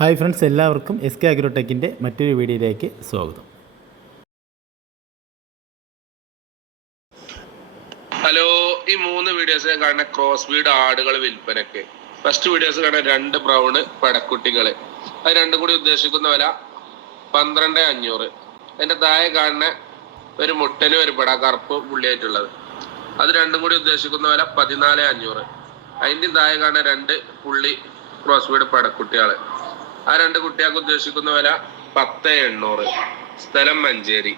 Hi friends എല്ലാവർക്കും S K അഗ്രോടെക്കിന്റെ മറ്റൊരു വീഡിയോയിലേക്ക് സ്വാഗതം. ഹലോ ഈ മൂന്ന് വീഡിയോസ് കാണുന്ന ക്രോസ് ബീഡ് ആടുകൾ വിൽപ്പനക്ക്. ഫസ്റ്റ് വീഡിയോസ് കാണുന്ന രണ്ട് ബ്രൗണ് പടക്കുട്ടികൾ. അത് രണ്ടും കൂടി ഉദ്ദേശിക്കുന്ന വില പന്ത്രണ്ട് അഞ്ഞൂറ്. അതിന്റെ താഴെ കാണുന്ന ഒരു മുട്ടനും ഒരു പട കറുപ്പ് പുള്ളിയായിട്ടുള്ളത്. അത് രണ്ടും കൂടി ഉദ്ദേശിക്കുന്ന വില പതിനാല് അഞ്ഞൂറ്. അതിന്റെ താഴെ കാണുന്ന രണ്ട് പുള്ളി ക്രോസ് ബീഡ് പടക്കുട്ടികൾ. ആ രണ്ട് കുട്ടികൾക്ക് ഉദ്ദേശിക്കുന്ന വില പത്ത് എണ്ണൂറ്. സ്ഥലം മഞ്ചേരി.